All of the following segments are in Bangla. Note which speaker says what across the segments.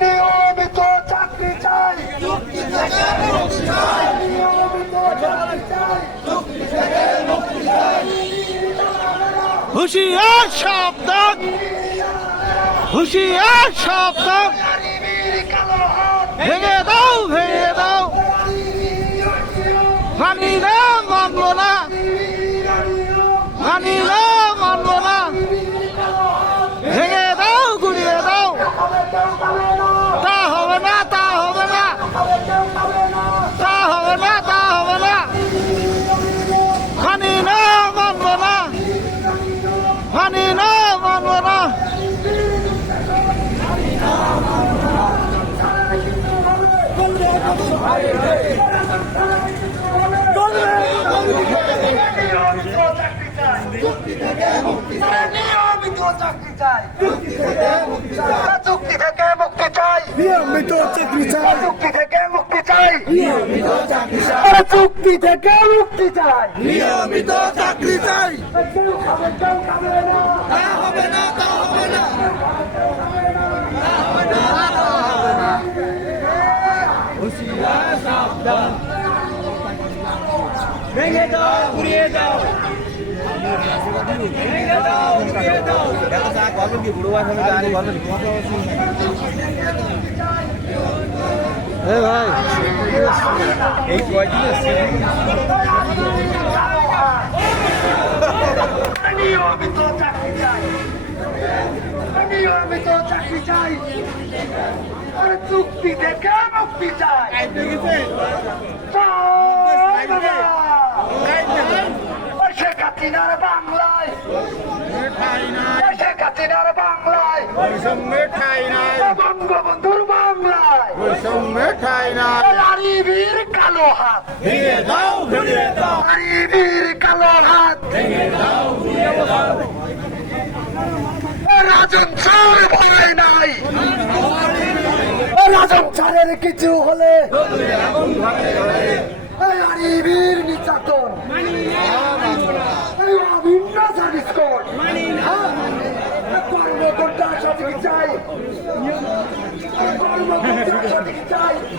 Speaker 1: নিয়মিত চাকরি চাই নিয়মিত চাকরি চাই। হুশিয়ার সাবধান হুশিয়ার সাবধান ভেঙে দাও ভেঙে দাও। মানি না মানলো না। মানি না মানি না মানবো না
Speaker 2: থেকে মুক্তি চাই। চুক্তি থেকে
Speaker 3: নিয়মিত চাকরি চাই
Speaker 2: চুক্তি থেকে মুক্তি চাই
Speaker 3: নিয়মিত চাকরি চাই
Speaker 2: চুক্তি থেকে মুক্তি চাই
Speaker 3: নিয়মিত চাকরি চাই তা হবে না তা হবে না
Speaker 1: ভেঙে দাও ঘুরিয়ে দাও ভেঙে দাও ঘুরিয়ে দাও এ ভাই। এই কয়দিন
Speaker 2: নিয়মিত চাকরি চাই নিয়মিত চাকরি চাই আর চুক্তি থেকে মুক্তি চাই শেখ হাসিনার বাংলায় শেখ হাসিনার বাংলায় বঙ্গবন্ধুর বাংলায় আরিবির কালো হাত। আরিবির কালো হাত। রাজন চার ভয় নাই। রাজন চারের কিছু হলে এই আরিবির নির্যাতন সার্ভিস কোড কর্মকর্তা সঠিক চাই? কর্মকর্তা সঠিক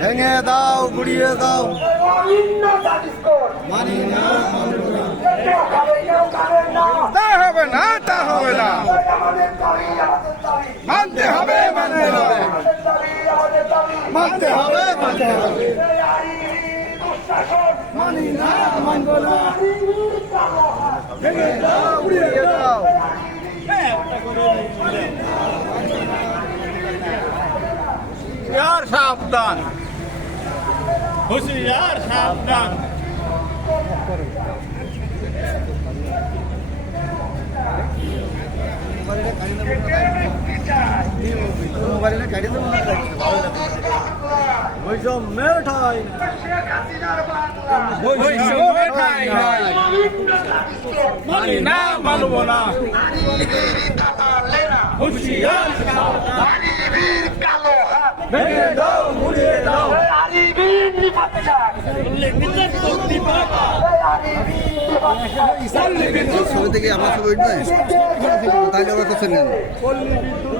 Speaker 1: ভেঙে দাও, গুড়িয়ে দাও। তা হবে না, তা হবে না। মানতে হবে মানতে হবে। মানতে হবে মানতে হবে। মানি না, মানবো না। ভেঙে দাও, গুড়িয়ে দাও। হুশিয়ার সাবধান। হুশিয়ার সাবধান। মানি না মানব না। হুশিয়ার সাবধান।
Speaker 2: আরিবির কালো হাত।
Speaker 1: ভেঙে দাও মুড়িয়ে দাও
Speaker 2: আরিবির এই আরিবির
Speaker 3: থেকে আমার ছবি নয় তাহলে ওরা করছেন কেন
Speaker 2: পল্লী বিদ্যুৎ।